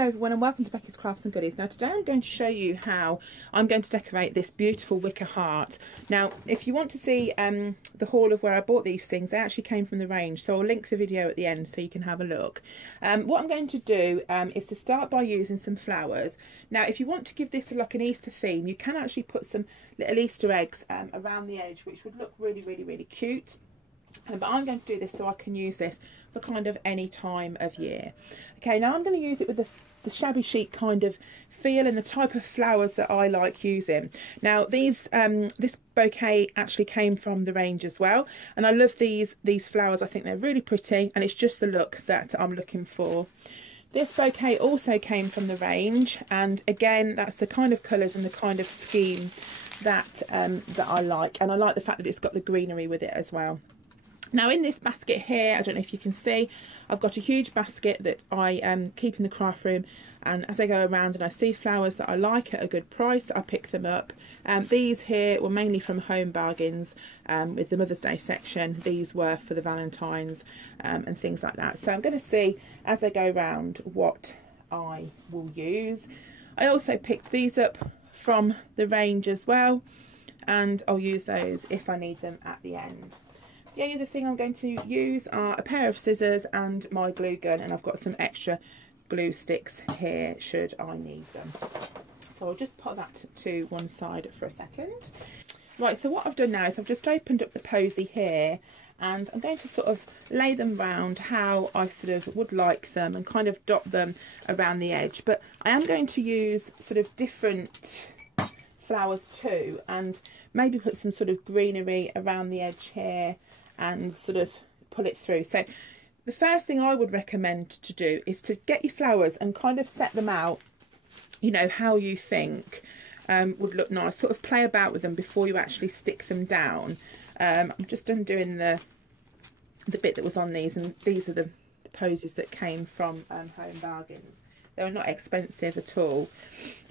Hello everyone and welcome to Becky's Crafts and Goodies. Now today I'm going to show you how I'm going to decorate this beautiful wicker heart. Now if you want to see the haul of where I bought these things, they actually came from the range, so I'll link the video at the end so you can have a look. What I'm going to do is to start by using some flowers. Now if you want to give this like an Easter theme, you can actually put some little Easter eggs around the edge, which would look really cute. But I'm going to do this so I can use this for kind of any time of year. Okay, now I'm going to use it with the shabby chic kind of feel and the type of flowers that I like using. Now these this bouquet actually came from the range as well, and I love these flowers. I think they're really pretty and it's just the look that I'm looking for. This bouquet also came from the range, and again that's the kind of colours and the kind of scheme that that I like, and I like the fact that it's got the greenery with it as well. Now in this basket here, I don't know if you can see, I've got a huge basket that I keep in the craft room, and as I go around and I see flowers that I like at a good price, I pick them up. These here were mainly from Home Bargains with the Mother's Day section. These were for the Valentines and things like that. So I'm going to see as I go around what I will use. I also picked these up from the range as well, and I'll use those if I need them at the end. The only other thing I'm going to use are a pair of scissors and my glue gun, and I've got some extra glue sticks here should I need them. So I'll just put that to one side for a second. Right, so what I've done now is I've just opened up the posy here, and I'm going to sort of lay them round how I sort of would like them and kind of dot them around the edge. But I am going to use sort of different flowers too, and maybe put some sort of greenery around the edge here and sort of pull it through. So the first thing I would recommend to do is to get your flowers and kind of set them out, you know, how you think would look nice. Sort of play about with them before you actually stick them down. I'm just undoing the bit that was on these, and these are the posies that came from Home Bargains. They were not expensive at all.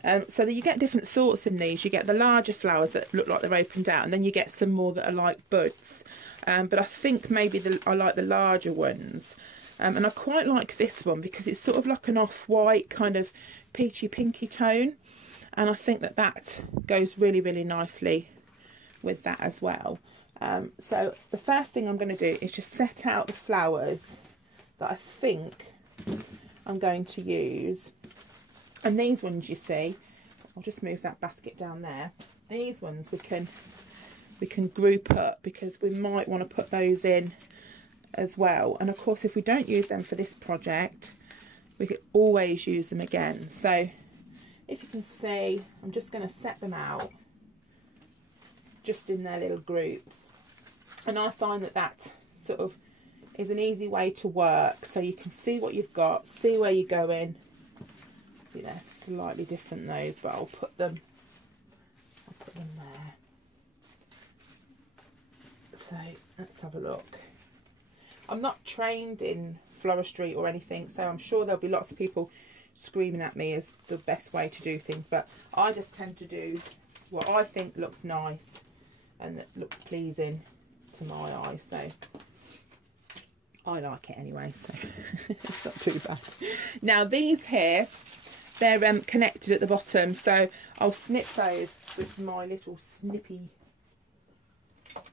So that you get different sorts in these. You get the larger flowers that look like they're opened out, and then you get some more that are like buds. But I think maybe I like the larger ones. And I quite like this one because it's sort of like an off-white kind of peachy pinky tone. And I think that that goes really nicely with that as well. So the first thing I'm going to do is just set out the flowers that I think I'm going to use. And these ones, you see, I'll just move that basket down there. These ones we can group up because we might want to put those in as well. And of course, if we don't use them for this project, we could always use them again. So if you can see, I'm just going to set them out just in their little groups. And I find that that sort of is an easy way to work, so you can see what you've got, see where you're going. See, they're slightly different those, but I'll put them there. So let's have a look. I'm not trained in floristry or anything, so I'm sure there'll be lots of people screaming at me as the best way to do things, but I just tend to do what I think looks nice and that looks pleasing to my eyes. So I like it anyway, so it's not too bad. Now these here, they're connected at the bottom, so I'll snip those with my little snippy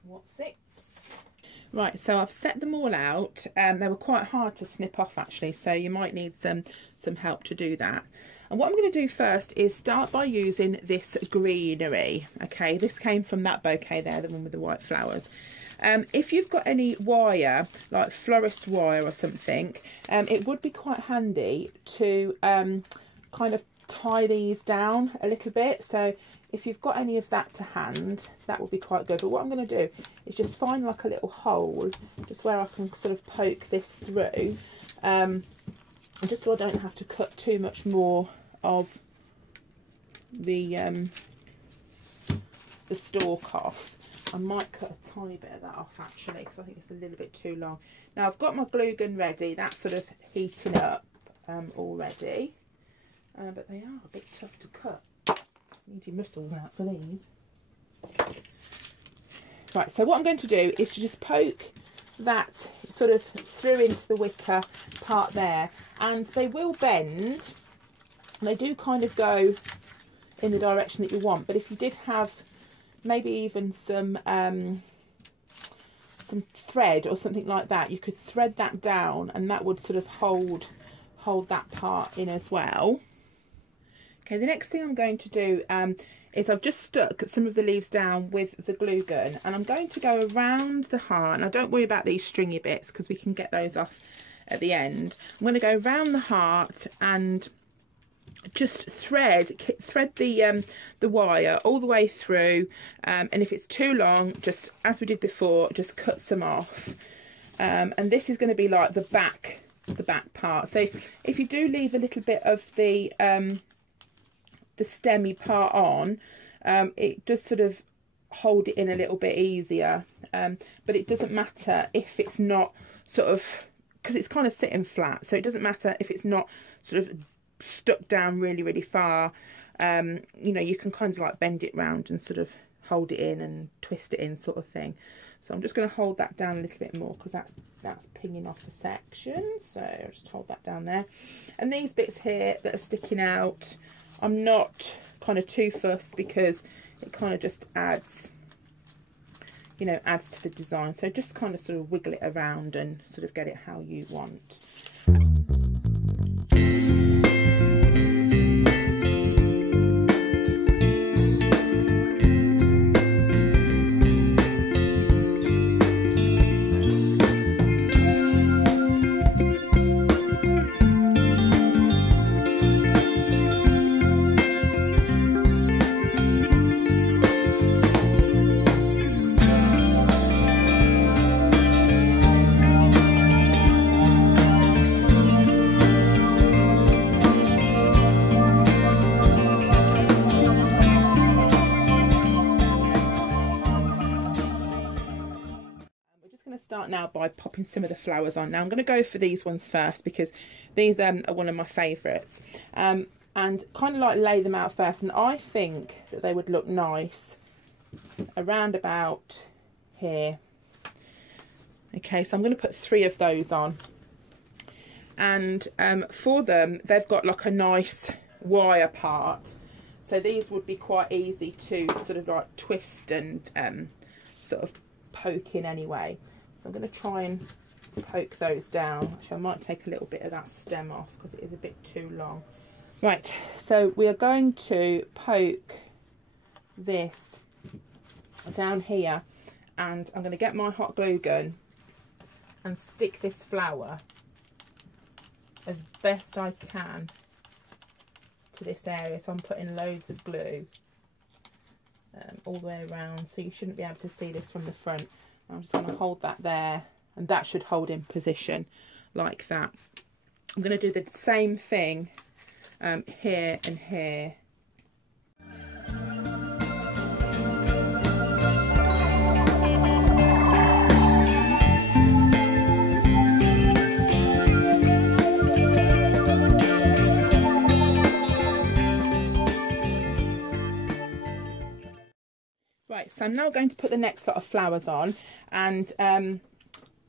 what's it. Right, so I've set them all out. They were quite hard to snip off actually, so you might need some help to do that. And what I'm going to do first is start by using this greenery. Okay, this came from that bouquet there, the one with the white flowers. If you've got any wire, like florist wire or something, it would be quite handy to kind of tie these down a little bit. So if you've got any of that to hand, that would be quite good. But what I'm going to do is just find like a little hole just where I can sort of poke this through, just so I don't have to cut too much more of the stalk off. I might cut a tiny bit of that off actually, because I think it's a little bit too long. Now I've got my glue gun ready, that's sort of heating up already, but they are a bit tough to cut. Need your muscles out for these. Right, so what I'm going to do is to just poke that sort of through into the wicker part there, and they will bend And they do kind of go in the direction that you want, but if you did have maybe even some thread or something like that, you could thread that down and that would sort of hold that part in as well. Okay, the next thing I'm going to do is I've just stuck some of the leaves down with the glue gun, and I'm going to go around the heart. Now don't worry about these stringy bits because we can get those off at the end. I'm going to go around the heart and just thread the wire all the way through, and if it's too long, just as we did before, just cut some off. And this is going to be like the back part. So if you do leave a little bit of the stemmy part on, it does sort of hold it in a little bit easier, but it doesn't matter if it's not sort of, because it's kind of sitting flat, so it doesn't matter if it's not sort of stuck down really far. You know, you can kind of like bend it round and sort of hold it in and twist it in, sort of thing. So I'm just going to hold that down a little bit more because that's pinging off a section, so I'll just hold that down there. And these bits here that are sticking out, I'm not kind of too fussed because it kind of just adds, you know, adds to the design. So just kind of sort of wiggle it around and sort of get it how you want. Start now by popping some of the flowers on. Now I'm going to go for these ones first because these are one of my favourites, and kind of like lay them out first, and I think that they would look nice around about here. Okay, so I'm going to put 3 of those on, and for them they've got like a nice wire part, so these would be quite easy to sort of like twist and sort of poke in anyway. I'm going to try and poke those down. Actually, I might take a little bit of that stem off because it is a bit too long. Right, so we are going to poke this down here, and I'm going to get my hot glue gun and stick this flower as best I can to this area. So I'm putting loads of glue all the way around, so you shouldn't be able to see this from the front. I'm just going to hold that there, and that should hold in position like that. I'm going to do the same thing here and here. Right, so I'm now going to put the next lot of flowers on, and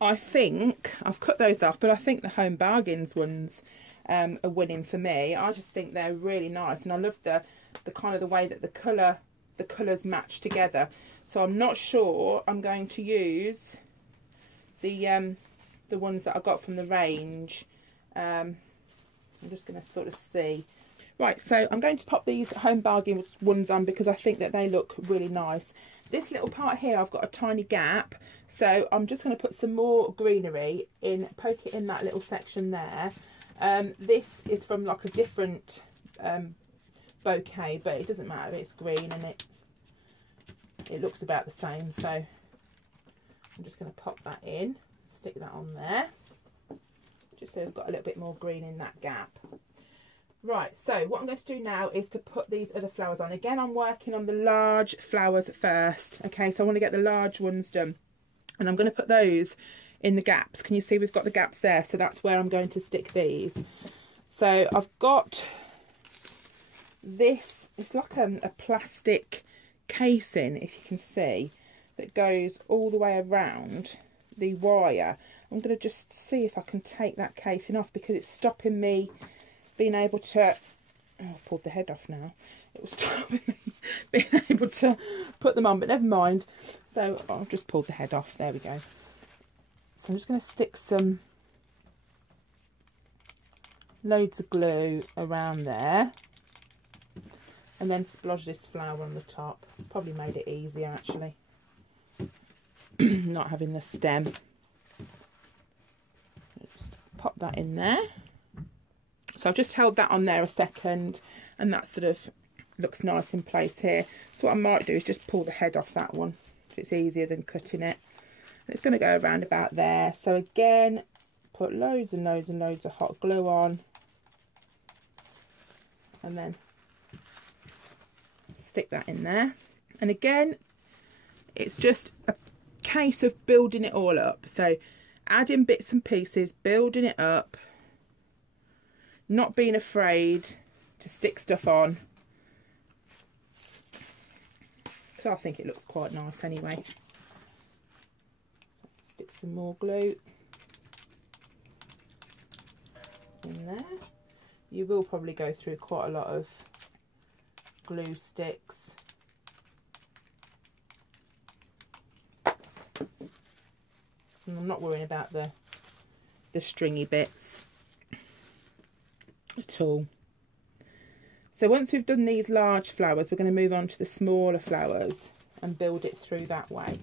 I think I've cut those off, but I think the Home Bargains ones are winning for me. I just think they're really nice, and I love the kind of the way that the colours match together. So I'm not sure I'm going to use the ones that I got from the range. I'm just going to sort of see. Right, so I'm going to pop these Home Bargains ones on because I think that they look really nice. This little part here, I've got a tiny gap, so I'm just going to put some more greenery in, poke it in that little section there. This is from like a different bouquet, but it doesn't matter, it's green and it looks about the same. So I'm just going to pop that in, stick that on there, just so we've got a little bit more green in that gap. Right, so what I'm going to do now is to put these other flowers on. Again, I'm working on the large flowers first. Okay, so I want to get the large ones done, and I'm going to put those in the gaps. Can you see we've got the gaps there? So that's where I'm going to stick these. So I've got this, it's like a plastic casing, if you can see, that goes all the way around the wire. I'm going to just see if I can take that casing off because it's stopping me being able to Oh, I've pulled the head off now. It was stopping me being able to put them on, but never mind. So I've just pulled the head off. There we go. So I'm just going to stick some loads of glue around there, and then splodge this flower on the top. It's probably made it easier actually, not having the stem. Just pop that in there. So I've just held that on there a second, and that sort of looks nice in place here. So what I might do is just pull the head off that one, if it's easier than cutting it. And it's going to go around about there. So again, put loads and loads and loads of hot glue on, and then stick that in there. And again, it's just a case of building it all up. So adding bits and pieces, building it up, not being afraid to stick stuff on. So I think it looks quite nice anyway. So stick some more glue in there. You will probably go through quite a lot of glue sticks. And I'm not worrying about the stringy bits at all. So once we've done these large flowers, we're going to move on to the smaller flowers and build it through that way.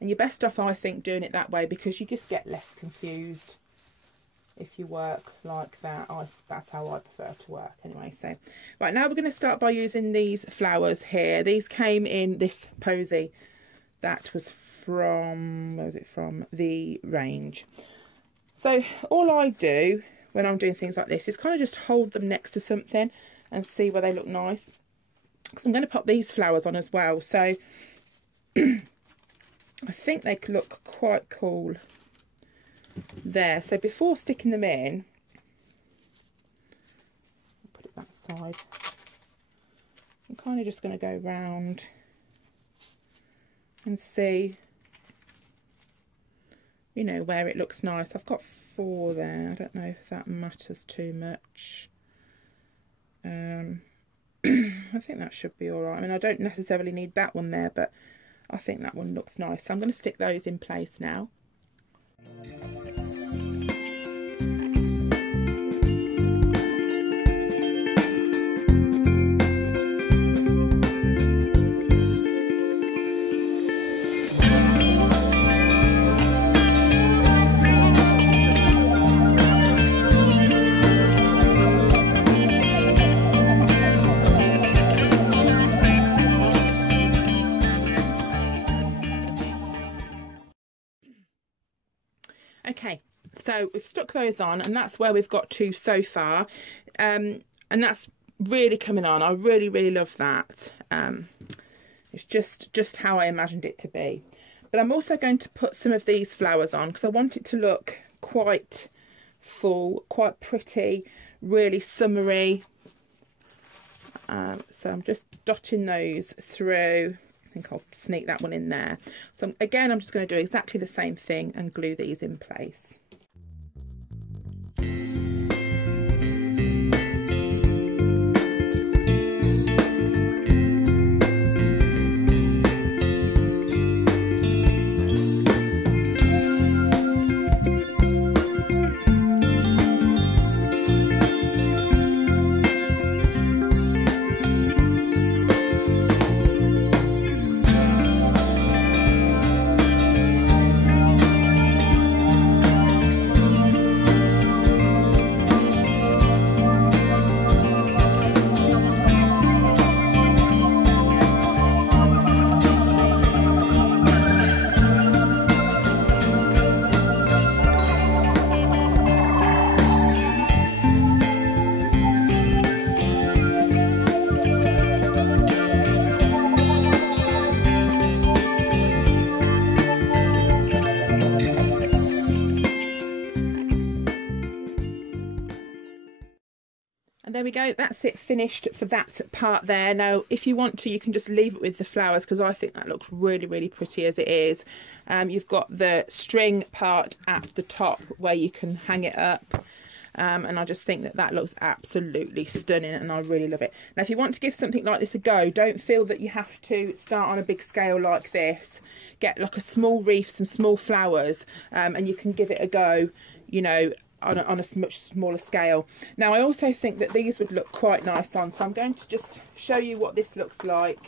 And you're best off, I think, doing it that way, because you just get less confused if you work like that. That's how I prefer to work anyway. So right, now we're going to start by using these flowers here. These came in this posy that was from, where was it from? The range. So all I do when I'm doing things like this is kind of just hold them next to something and see where they look nice. Because I'm going to pop these flowers on as well. So I think they could look quite cool there. So before sticking them in, I'll put it that side. I'm kind of just going to go round and see, you know, where it looks nice. I've got 4 there. I don't know if that matters too much. I think that should be all right. I mean, I don't necessarily need that one there, but I think that one looks nice. So I'm going to stick those in place now. Okay, so we've stuck those on, and that's where we've got to so far, and that's really coming on. I really love that. It's just how I imagined it to be. But I'm also going to put some of these flowers on because I want it to look quite full, quite pretty, really summery. So I'm just dotting those through. I think I'll sneak that one in there. So again, I'm just going to do exactly the same thing and glue these in place. And there we go, that's it finished for that part there. Now if you want to, you can just leave it with the flowers because I think that looks really pretty as it is. You've got the string part at the top where you can hang it up, and I just think that that looks absolutely stunning, and I really love it. Now if you want to give something like this a go, don't feel that you have to start on a big scale like this. Get like a small wreath, some small flowers, and you can give it a go, you know, on a much smaller scale. Now I also think that these would look quite nice on, so I'm going to just show you what this looks like,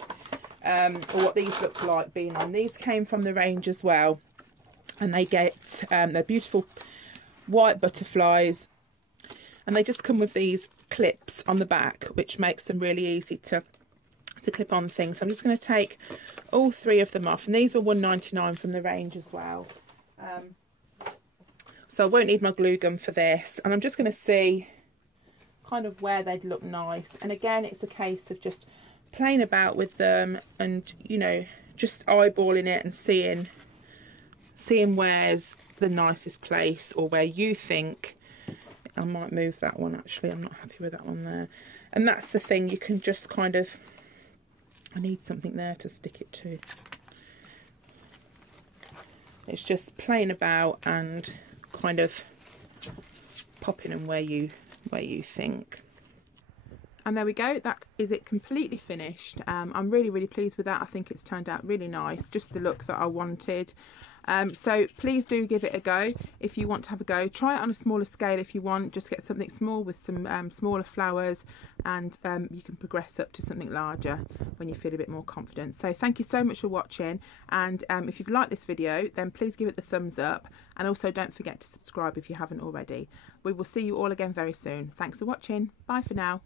or what these look like being on. These came from the range as well, and they get they're beautiful white butterflies, and they just come with these clips on the back, which makes them really easy to clip on things. So I'm just going to take all 3 of them off, and these are $1.99 from the range as well. So I won't need my glue gun for this, and I'm just going to see kind of where they'd look nice. And again, it's a case of just playing about with them, and you know, just eyeballing it and seeing where's the nicest place, or where you think. I might move that one, actually, I'm not happy with that one there. And that's the thing, you can just kind of, I need something there to stick it to. It's just playing about and kind of popping them where you think. And there we go, that is it completely finished. I'm really pleased with that. I think it's turned out really nice, just the look that I wanted. So please do give it a go if you want to have a go. Try it on a smaller scale if you want. Just get something small with some smaller flowers, and you can progress up to something larger when you feel a bit more confident. So thank you so much for watching, and if you've liked this video, then please give it the thumbs up, and also don't forget to subscribe if you haven't already. We will see you all again very soon. Thanks for watching. Bye for now.